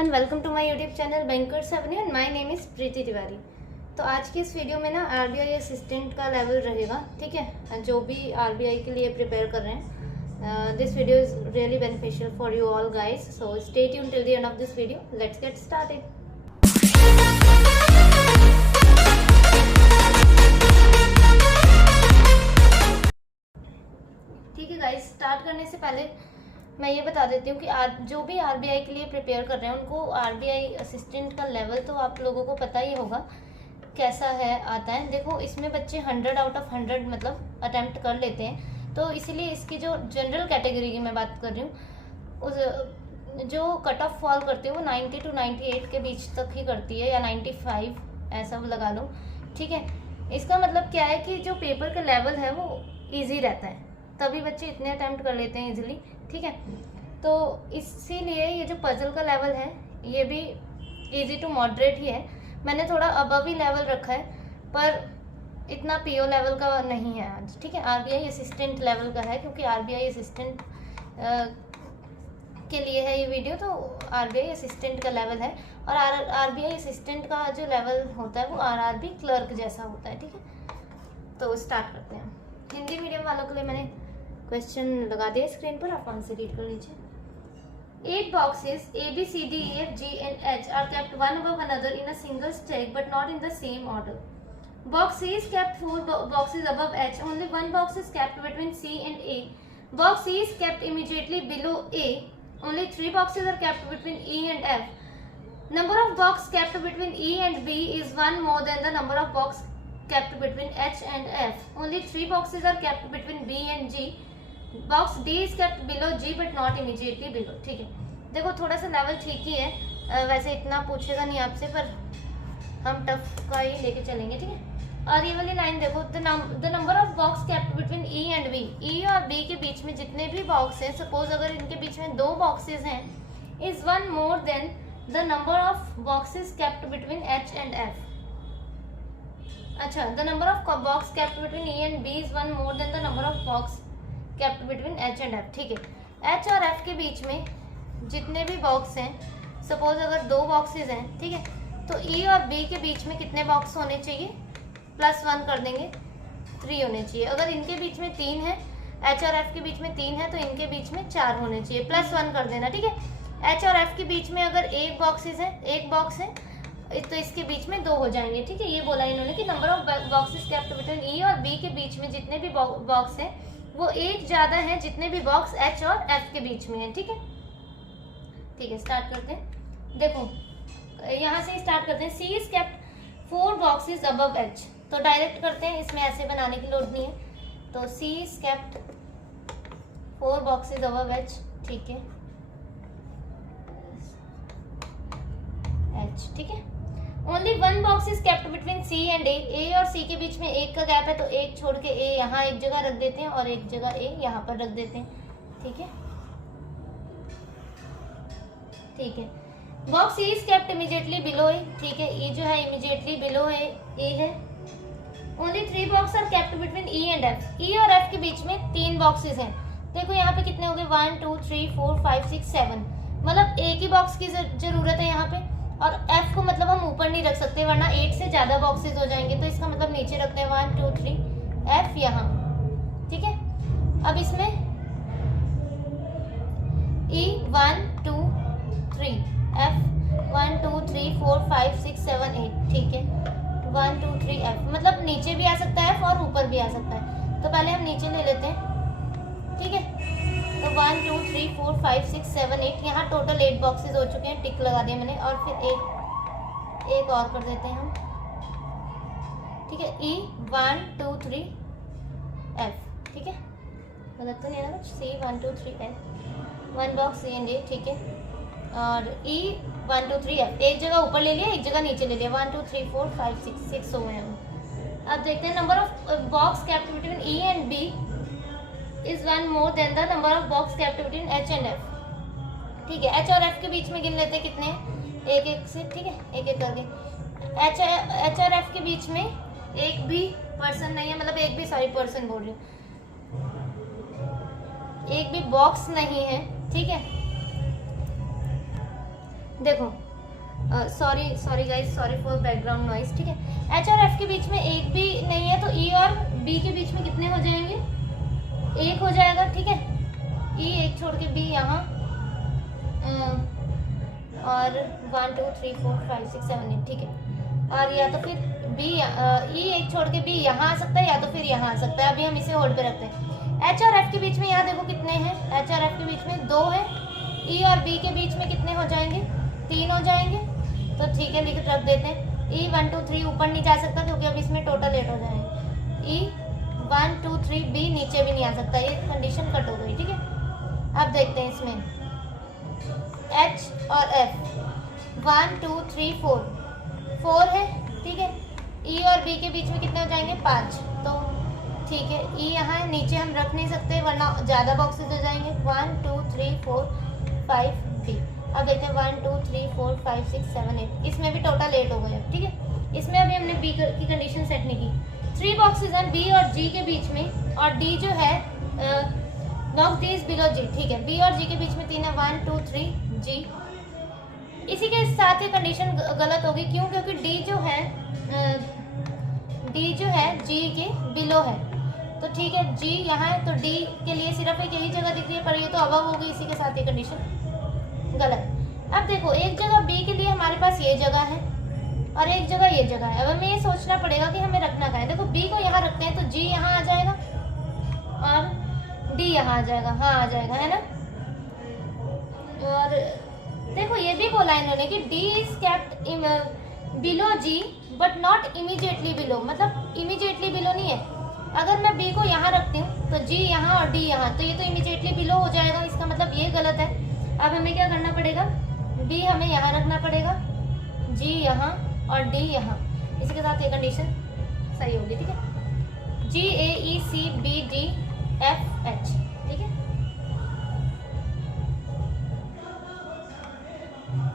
Everyone, welcome to my YouTube channel Bankers Avenue and my name is Preeti Tiwari. तो आज की इस वीडियो में ना आरबीआई असिस्टेंट का लेवल रहेगा, ठीक है। जो भी आरबीआई के लिए प्रिपेयर कर रहे हैं, this video is really beneficial for you all guys, so stay tuned till the end of this video. Let's get started. ठीक है गाइस, स्टार्ट करने से पहले मैं ये बता देती हूँ कि जो भी आरबीआई के लिए प्रिपेयर कर रहे हैं उनको आरबीआई असिस्टेंट का लेवल तो आप लोगों को पता ही होगा कैसा है, आता है। देखो, इसमें बच्चे 100 आउट ऑफ 100 मतलब अटेम्प्ट कर लेते हैं, तो इसीलिए इसकी जो जनरल कैटेगरी की मैं बात कर रही हूँ, उस जो कट ऑफ फॉल करती है वो 90 to 98 के बीच तक ही करती है, या 95 ऐसा लगा लो, ठीक है। इसका मतलब क्या है कि जो पेपर का लेवल है वो ईजी रहता है, तभी बच्चे इतने अटेम्प्ट कर लेते हैं इजीली, ठीक है। तो इसीलिए ये जो पजल का लेवल है ये भी इजी टू मॉडरेट ही है। मैंने थोड़ा अबव ही लेवल रखा है, पर इतना पीओ लेवल का नहीं है आज, ठीक है। आरबीआई असिस्टेंट लेवल का है, क्योंकि आरबीआई असिस्टेंट के लिए है ये वीडियो, तो आरबीआई असिस्टेंट का लेवल है। और आरबीआई असिस्टेंट का जो लेवल होता है वो आरआरबी क्लर्क जैसा होता है, ठीक है। तो स्टार्ट करते हैं। हिंदी मीडियम वालों के लिए मैंने क्वेश्चन लगा दिया स्क्रीन पर, आप आंसर रीड कर लीजिए। 8 boxes A, B, C, D, E, F, G and H are kept one above another in a single stack but not in the same order. Box C is kept 4 boxes above H. Only one box is kept between C and A. Box C is kept immediately below A. Only 3 boxes are kept between E and F. Number of boxes kept between E and B is one more than the number of boxes kept between H and F. Only 3 boxes are kept between B and G. Box D is kept below G but not immediately below, ठीक है। देखो, थोड़ा सा level ठीक ही है, वैसे इतना पूछेगा नहीं आपसे, पर हम टफ का ही लेके चलेंगे, ठीक है। और ये वाली लाइन देखो, the number of box kept between E and B, E और बी के बीच में जितने भी बॉक्स हैं, सपोज अगर इनके बीच में 2 बॉक्सेस हैं, is one more than the number of boxes kept between H and F. अच्छा, the number of box kept between E and B is one more than the number of box kept between H and F, ठीक है। H और F के बीच में जितने भी box हैं, suppose अगर 2 बॉक्सेस हैं, ठीक है, तो ई और बी के बीच में कितने बॉक्स होने चाहिए, +1 कर देंगे, 3 होने चाहिए। अगर इनके बीच में 3 है, एच और एफ के बीच में 3 है, तो इनके बीच में 4 होने चाहिए, +1 कर देना, ठीक है। एच और एफ के बीच में अगर एक बॉक्स है तो इसके बीच में 2 हो जाएंगे, ठीक है। ये बोला इन्होंने कि number of boxes kept between ई और बी के बीच में जितने भी बॉक्स हैं वो एक ज्यादा है जितने भी बॉक्स एच और एफ के बीच में है, ठीक है। ठीक है, स्टार्ट करते हैं। देखो, यहाँ से स्टार्ट करते हैं। C is kept 4 boxes above H, तो डायरेक्ट करते हैं, इसमें ऐसे बनाने की लोड नहीं है। तो C is kept 4 boxes above H, ठीक है, एच, ठीक है। Only 1 box is kept between C and A, A और सी के बीच में 1 का गैप है, तो 1 छोड़ के ए यहाँ एक जगह रख देते हैं और एक जगह ए यहाँ पर रख देते हैं, ठीक है, ठीक है। Box E is kept immediately below A, ठीक है, ई जो है इमीडिएटली बिलो ए है। Only 3 box are kept between E and F, E और एफ के बीच में 3 बॉक्सेस हैं। देखो यहाँ पे कितने हो गए, 1 2 3 4 5 6 7, मतलब एक ही बॉक्स की जरूरत है यहाँ पे, और f को मतलब हम ऊपर नहीं रख सकते वरना 8 से ज्यादा बॉक्सेस हो जाएंगे, तो इसका मतलब नीचे रखते हैं 1 2 3 f यहाँ, ठीक है। अब इसमें e 1 2 3 f 1 2 3 4 5 6 7 8, ठीक है, 1 2 3 f, मतलब नीचे भी आ सकता है f और ऊपर भी आ सकता है। तो पहले हम नीचे ले लेते हैं, ठीक है। तो 1 2 3 4 5 6 7 8, यहाँ टोटल 8 बॉक्सेस हो चुके हैं, टिक लगा दिया मैंने, और फिर एक और कर देते हैं हम, ठीक है। E 1 2 3 F, ठीक है, गलत तो नहीं है ना कुछ, C 1 2 3 F, 1 box C and A, ठीक है। और E 1 2 3 F, एक जगह ऊपर ले लिया, एक जगह नीचे ले लिया, 1 2 3 4 5 6 हो गए हम। अब देखते हैं, number of box kept between E and B is one more than the number of box kept between H and F, ठीक है। H और F के बीच में गिन लेते हैं कितने हैं, एक एक से, ठीक है, एक एक करके। H और F के बीच में एक भी पर्सन नहीं है, मतलब एक भी, सॉरी पर्सन बोल रही हूँ, एक भी बॉक्स नहीं है, ठीक है। देखो sorry guys, sorry for background noise, ठीक है। एच और एफ के बीच में एक भी नहीं है, तो ई और बी के बीच में कितने हो जाएंगे, एक हो जाएगा, ठीक है। ई एक छोड़ के बी यहाँ, और 1 2 3 4 5 6 7 8, ठीक है। और या तो फिर बी ई एक छोड़ के बी यहाँ आ सकता है, या तो फिर यहाँ आ सकता है। अभी हम इसे होल्ड पे रखते हैं। एच और एफ के बीच में यहाँ देखो कितने हैं, एच और एफ के बीच में 2 है। ई और बी के बीच में कितने हो जाएंगे, 3 हो जाएंगे, तो ठीक है, लिख रख देते हैं। ई 1 2 3 ऊपर नहीं जा सकता क्योंकि अब इसमें टोटल 8 हो जाएंगे। ई 1 2 3, बी नीचे भी नहीं आ सकता, ये कंडीशन कट हो गई, ठीक है। अब देखते हैं इसमें एच और एफ 1 2 3 4 है, ठीक है। ई और बी के बीच में कितने हो जाएंगे, 5, तो ठीक है। ई यहाँ है, नीचे हम रख नहीं सकते वरना ज़्यादा बॉक्सेस हो जाएंगे। 1 2 3 4 5 बी। अब देखते हैं 1 2 3 4 5 6 7 8, इसमें भी टोटल 8 हो गए, ठीक है। इसमें अभी हमने बी की कंडीशन सेट नहीं की। 3 बॉक्सेस हैं बी और जी के बीच में, और डी जो है बॉक्स डी इज बिलो जी, ठीक है। बी और जी के बीच में 3 है, 1 2 3 जी। इसी के साथ ये कंडीशन गलत होगी, क्यों, क्योंकि डी जो है जी के बिलो है, तो ठीक है। जी यहाँ है, तो डी के लिए सिर्फ एक यही जगह दिख रही है, पर ये तो अबव होगी, इसी के साथ ये कंडीशन गलत। अब देखो, एक जगह बी के लिए हमारे पास ये जगह है और एक जगह ये जगह है। अब हमें ये सोचना पड़ेगा कि हमें रखना क्या है। देखो, बी को यहाँ रखते हैं तो जी यहाँ आ जाएगा और डी यहाँ आ जाएगा, हाँ आ जाएगा, है ना। और देखो, ये भी बोला इन्होंने कि D is kept below G but not immediately below, मतलब इमीडिएटली बिलो नहीं है। अगर मैं बी को यहाँ रखती हूँ तो जी यहाँ और डी यहाँ, तो ये तो इमीडिएटली बिलो हो जाएगा, इसका मतलब ये गलत है। अब हमें क्या करना पड़ेगा, बी हमें यहाँ रखना पड़ेगा, जी यहाँ और डी यहाँ, इसी के साथ ये कंडीशन सही होगी, ठीक है। G A E C B D F H, ठीक है।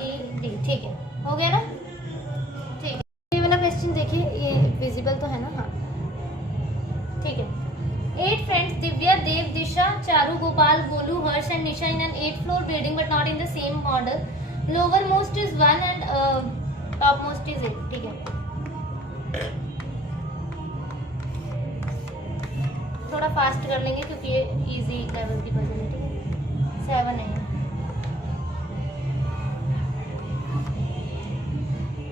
ई डी, ठीक है, हो गया ना, ठीक है। ये वाला क्वेश्चन देखिए, ये विजिबल तो है ना, हाँ ठीक है। 8 friends, Divya, Dev, Disha, Charu, Gopal, Golu, Harsh and Nisha in an 8-floor building but not in the same model. Lowermost is 1 and topmost is 8, ठीक है। थोड़ा फास्ट कर लेंगे क्योंकि ये इजी लेवल की पजल है, ठीक है। 7 है,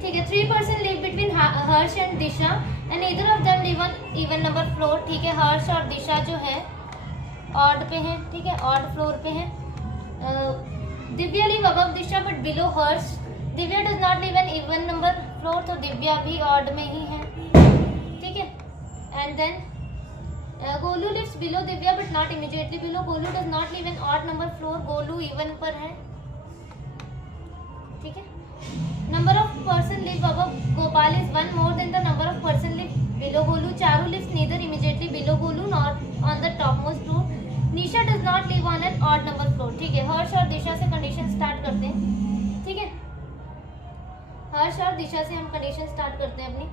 ठीक है। 3 person live between Harsh and Disha and neither of them live on even number floor, ठीक है। हर्ष और दिशा जो है ऑड पे हैं, ठीक है, ऑड फ्लोर पे हैं। Divya live above Disha but below Harsh. Divya does not live an even number floor, तो दिव्या भी ऑड में ही है, ठीक है। And then Golu lives below Divya but not immediately below. Golu does not live an odd number floor, Golu even पर है, ठीक है। Number of person live above Gopal is 1 more than the number of person live below Golu. Charu lives neither immediately below Golu nor on the topmost floor. Nisha does not live on an odd number floor, ठीक है। हर्ष और दिशा से condition start करते हैं, ठीक है। हर्ष और दिशा से हम कंडीशन स्टार्ट करते हैं अपनी।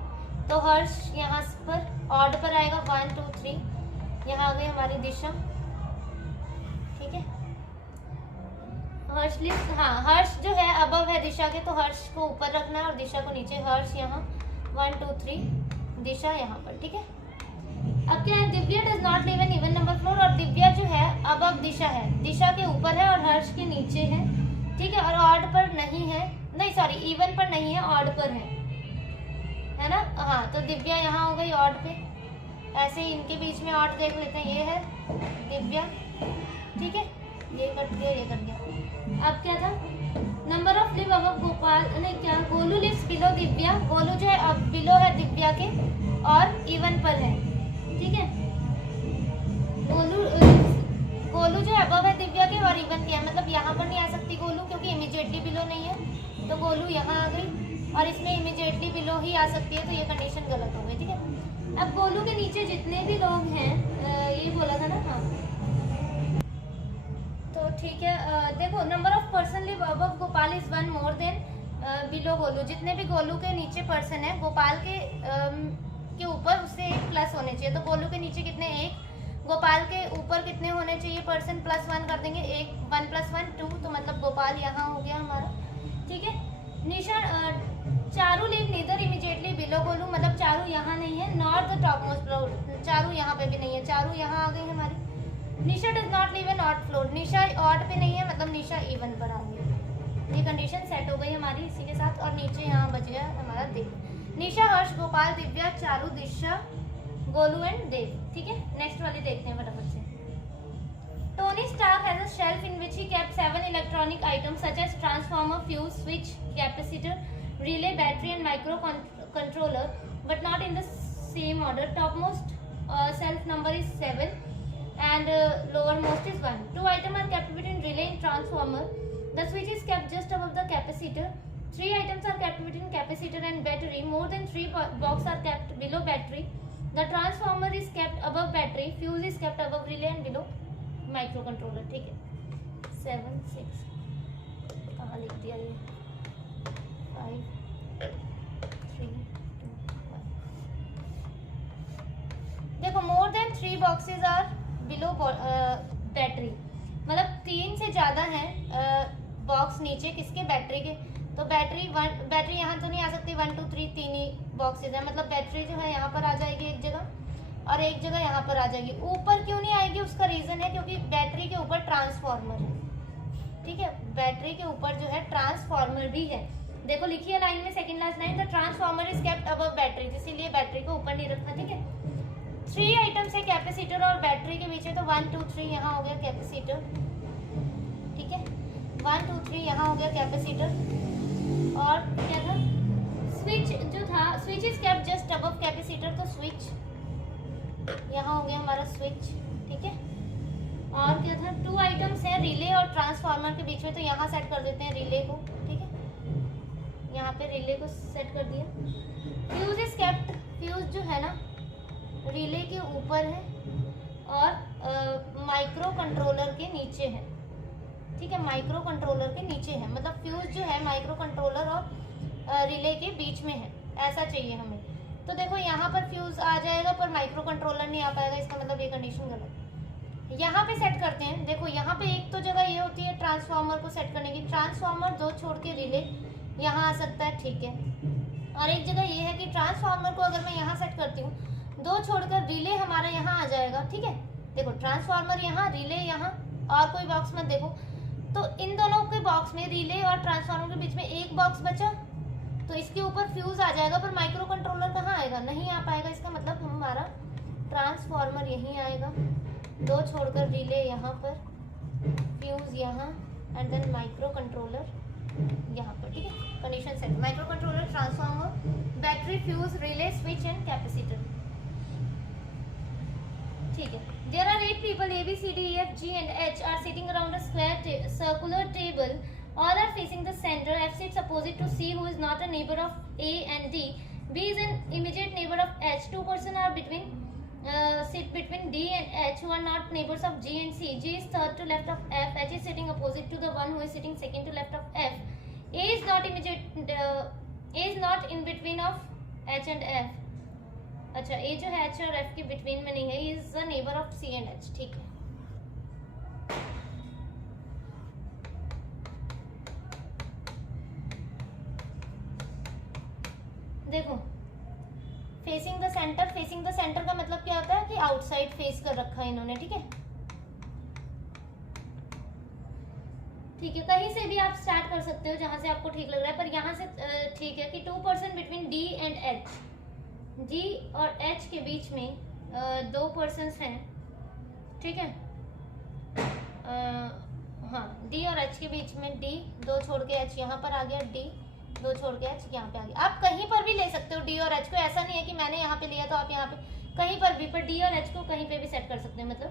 तो हर्ष यहाँ पर ऑड पर आएगा, 1 2 3, यहाँ आ गई हमारी दिशा, ठीक है। हर्ष लिव्स, हाँ हर्ष जो है अबव है दिशा के, तो हर्ष को ऊपर रखना है और दिशा को नीचे। हर्ष यहाँ 1 2 3, दिशा यहाँ पर, ठीक है। अब क्या है, Divya does not live an even number floor, और दिव्या जो है अबव दिशा है, दिशा के ऊपर है और हर्ष के नीचे है, ठीक है। और ऑड पर नहीं है, नहीं सॉरी इवन पर नहीं है, ऑड पर है ना, हाँ। तो दिव्या यहाँ हो गई ऑड पे, ऐसे ही इनके बीच में ऑड देख लेते हैं, ये है दिव्या, ठीक है। ये कट गया, ये कट गया। अब क्या था, number of live above Gopal, नहीं क्या, गोलू लिव्स बिलो दिव्या, गोलू जो है अब बिलो है दिव्या के और इवन पर है, ठीक है। गोलू जो है अबव है दिव्या के और इवन के है, मतलब यहाँ पर नहीं आ सकती गोलू क्योंकि इमीडिएटली बिलो नहीं है, तो गोलू यहाँ आ गई और इसमें इमीडिएटली बिलो ही आ सकती है, तो ये कंडीशन गलत हो गई, ठीक है। अब गोलू के नीचे जितने भी लोग हैं, ये बोला था ना, हाँ तो ठीक है। देखो, number of person live above Gopal is 1 more than below Golu. जितने भी गोलू के नीचे पर्सन है, गोपाल के ऊपर उससे 1 प्लस होने चाहिए, तो गोलू के नीचे कितने, 1, गोपाल के ऊपर कितने होने चाहिए पर्सन, +1 कर देंगे, 1 1 + 1 2, तो मतलब गोपाल यहाँ हो गया हमारा, ठीक है। Nisha Charu live neither immediately below Golu, मतलब चारू यहाँ नहीं है, not the top most floor, Charu यहाँ पे भी नहीं है, चारू यहाँ आ गई है हमारी। Nisha does not live in odd floor, Nisha odd पे नहीं है, मतलब निशा इवन पर आ गई। ये कंडीशन सेट हो गई हमारी इसी के साथ। और नीचे यहाँ बच गया हमारा देव। निशा, हर्ष, गोपाल, दिव्या, चारू, दिशा, गोलू एंड देव। ठीक है, नेक्स्ट वाली देखते हैं फटाफट से। Tony Stark has a shelf in which he kept 7 electronic items such as transformer, fuse, switch, capacitor, relay, battery and microcontroller, but not in the same order. Topmost shelf number is 7 and lowermost is 1. 2 items are kept between relay and transformer. The switch is kept just above the capacitor. 3 items are kept between capacitor and battery. More than 3 boxes are kept below battery. The transformer is kept above battery. Fuse is kept above relay and below micro controller. ठीक है, 7 6 कहाँ लिख दिया ये, 5 3 2 1। देखो, more than 3 boxes are below battery, मतलब 3 से ज़्यादा हैं बॉक्स नीचे किसके, बैटरी के। तो बैटरी यहाँ तो नहीं आ सकती, 1 2 3 तीन ही बॉक्सेज है, मतलब बैटरी जो है यहाँ पर आ जाएगी एक जगह और एक जगह यहाँ पर आ जाएगी। ऊपर क्यों नहीं आएगी, उसका रीजन है क्योंकि बैटरी के ऊपर ट्रांसफार्मर है। ठीक है, बैटरी के ऊपर जो है ट्रांसफार्मर भी है। देखो लिखिए लाइन में, second last line, the transformer is kept above battery, इसीलिए बैटरी को ऊपर नहीं रखा। ठीक है, 3 आइटम्स है कैपेसिटर और बैटरी के बीच है, तो 1 2 3 यहाँ हो गया कैपेसिटर। ठीक है, 1 2 3 यहाँ हो गया कैपेसिटर। और क्या था, स्विच जो था, switch is kept just above capacitor, तो स्विच यहाँ हो गया हमारा स्विच। ठीक है, और क्या था, 2 आइटम्स हैं रिले और ट्रांसफार्मर के बीच में, तो यहाँ सेट कर देते हैं रिले को। ठीक है, यहाँ पे रिले को सेट कर दिया। फ्यूज इज केप्ट, फ्यूज जो है ना रिले के ऊपर है और माइक्रो कंट्रोलर के नीचे है। ठीक है, माइक्रो कंट्रोलर के नीचे है, मतलब फ्यूज जो है माइक्रो कंट्रोलर और रिले के बीच में है, ऐसा चाहिए हमें। तो देखो यहाँ पर फ्यूज आ जाएगा पर माइक्रो कंट्रोलर नहीं आ पाएगा, इसका मतलब ये कंडीशन गलत। यहाँ पे सेट करते हैं। देखो यहाँ पे एक तो जगह ये होती है ट्रांसफार्मर को सेट करने की, ट्रांसफार्मर 2 छोड़ के रिले यहाँ आ सकता है। ठीक है, और एक जगह ये है कि ट्रांसफार्मर को अगर मैं यहाँ सेट करती हूँ, 2 छोड़कर रिले हमारा यहाँ आ जाएगा। ठीक है, देखो ट्रांसफार्मर यहाँ, रिले यहाँ, और कोई बॉक्स मत देखो। तो इन दोनों के बॉक्स में, रिले और ट्रांसफार्मर के बीच में एक बॉक्स बचा, तो इसके ऊपर फ्यूज आ जाएगा, पर माइक्रो कंट्रोलर कहाँ आएगा, नहीं आ पाएगा। इसका मतलब हमारा ट्रांसफार्मर यहीं आएगा, 2 छोड़कर रिले यहाँ पर, फ्यूज यहाँ एंड देन माइक्रो कंट्रोलर यहाँ पर। ठीक है, condition set, micro controller, transformer, battery, fuse, relay, switch and capacitor. ठीक है, there are 8 people A B C D E F G and H are sitting around a square circular table. All are facing the center. F sits opposite to C, who is not a neighbor of A and D. B is an immediate neighbor of H. 2 persons are sit between D and H, who are not neighbors of G and C. G is third to left of F. H is sitting opposite to the one who is sitting second to left of F. A is not in between of H and F. अच्छा, A जो है H और F के between में नहीं है, he is a neighbor of C and H. ठीक है, देखो facing the centre, facing the centre का मतलब क्या होता है कि आउटसाइड फेस कर रखा है इन्होंने। ठीक है, ठीक है, कहीं से भी आप स्टार्ट कर सकते हो जहां से आपको ठीक लग रहा है, पर यहाँ से ठीक है कि 2 person between D and H, D और H के बीच में 2 पर्सन्स हैं। ठीक है, हाँ, D और H के बीच में, D 2 छोड़ के H यहाँ पर आ गया, D 2 छोड़ के H यहाँ पे आ गया। आप कहीं पर भी ले सकते हो D और H को, ऐसा नहीं है कि मैंने यहाँ पे लिया तो आप यहाँ पे, कहीं पर भी, पर D और H को कहीं पे भी सेट कर सकते हैं, मतलब।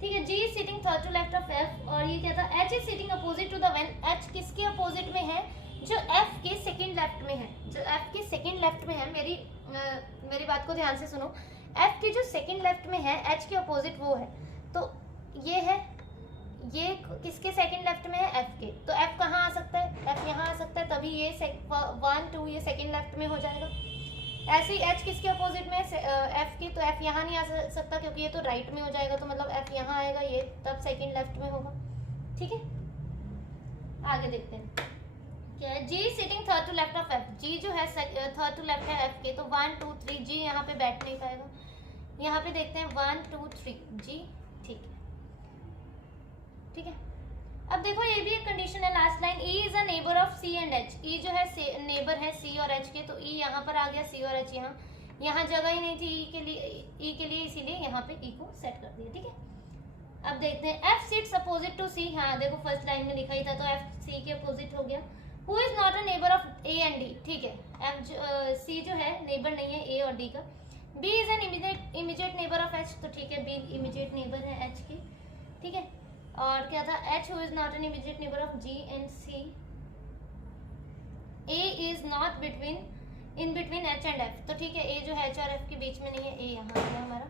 ठीक है, G is sitting third to left of F, और ये क्या था, H is sitting opposite to the one. H किसके अपोजिट में है, जो F के सेकंड लेफ्ट में है, जो F के सेकंड लेफ्ट में है। मेरी बात को ध्यान से सुनो, F की जो सेकंड लेफ्ट में है, H के अपोजिट वो है, तो ये है, ये किसके सेकंड लेफ्ट में है, F के। तो F कहाँ आ सकता है, F यहाँ आ सकता है, तभी ये 1 2 ये सेकंड लेफ्ट में हो जाएगा। ऐसे ही H किसके अपोजिट में है, F की, तो F यहाँ नहीं आ सकता क्योंकि ये तो राइट में हो जाएगा, तो मतलब F यहाँ आएगा, ये तब सेकंड लेफ्ट में होगा। ठीक है, आगे देखते हैं। क्या है, G sitting third to left of F, G जो है थर्ड टू लेफ्ट है एफ के, तो 1 2 3 जी यहाँ पे बैठ नहीं पाएगा। यहाँ पे देखते हैं 1 2 3 जी, ठीक है ठीक है। अब देखो ये भी एक कंडीशन है last line, E is a neighbour of C and H, E जो है नेबर है सी और एच के, तो ई यहाँ पर आ गया, सी और एच यहाँ जगह ही नहीं थी ई के लिए, इसीलिए यहाँ पे ई को सेट कर दिया, ठीक है। अब देखते हैं एफ सिट्स अपोजिट टू सी, हाँ देखो फर्स्ट लाइन में लिखा ही था, तो एफ सी के अपोजिट हो गया। Who is not a neighbour of A and D, ठीक है, एफ सी जो है नेबर नहीं है ए और डी का। B is an immediate neighbour of H, तो ठीक है बी इमीडिएट नेबर है एच की, ठीक है। और क्या था, H who is not an immediate neighbour of G and C. A is not in between H and F, तो ठीक है ए जो है एच और एफ के बीच में नहीं है, ए यहाँ आ गया हमारा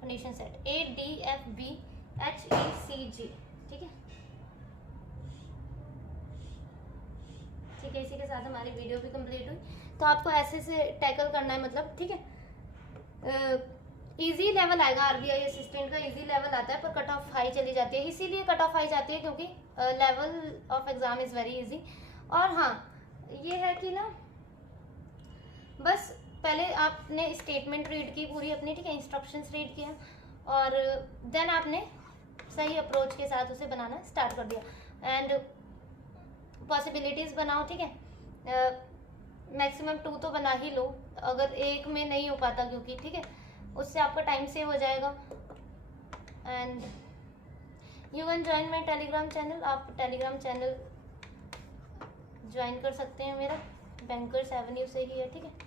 condition set. A D F B H E C G, ठीक है ठीक है। इसी के साथ हमारी वीडियो भी कंप्लीट हुई। तो आपको ऐसे से टैकल करना है, मतलब ठीक है। इजी लेवल आएगा, आरबीआई असिस्टेंट का इजी लेवल आता है, पर कट ऑफ हाई चली जाती है, इसीलिए कट ऑफ हाई जाती है क्योंकि level of exam is very easy. और हाँ ये है कि ना बस पहले आपने स्टेटमेंट रीड की पूरी अपनी, ठीक है, इंस्ट्रक्शंस रीड किया और देन आपने सही अप्रोच के साथ उसे बनाना स्टार्ट कर दिया एंड पॉसिबिलिटीज बनाओ, ठीक है। मैक्सिमम 2 तो बना ही लो, अगर एक में नहीं हो पाता क्योंकि, ठीक है, उससे आपका टाइम सेव हो जाएगा। And you can join my Telegram channel, आप टेलीग्राम चैनल ज्वाइन कर सकते हैं मेरा, बैंकर्स एवेन्यू से ही है, ठीक है।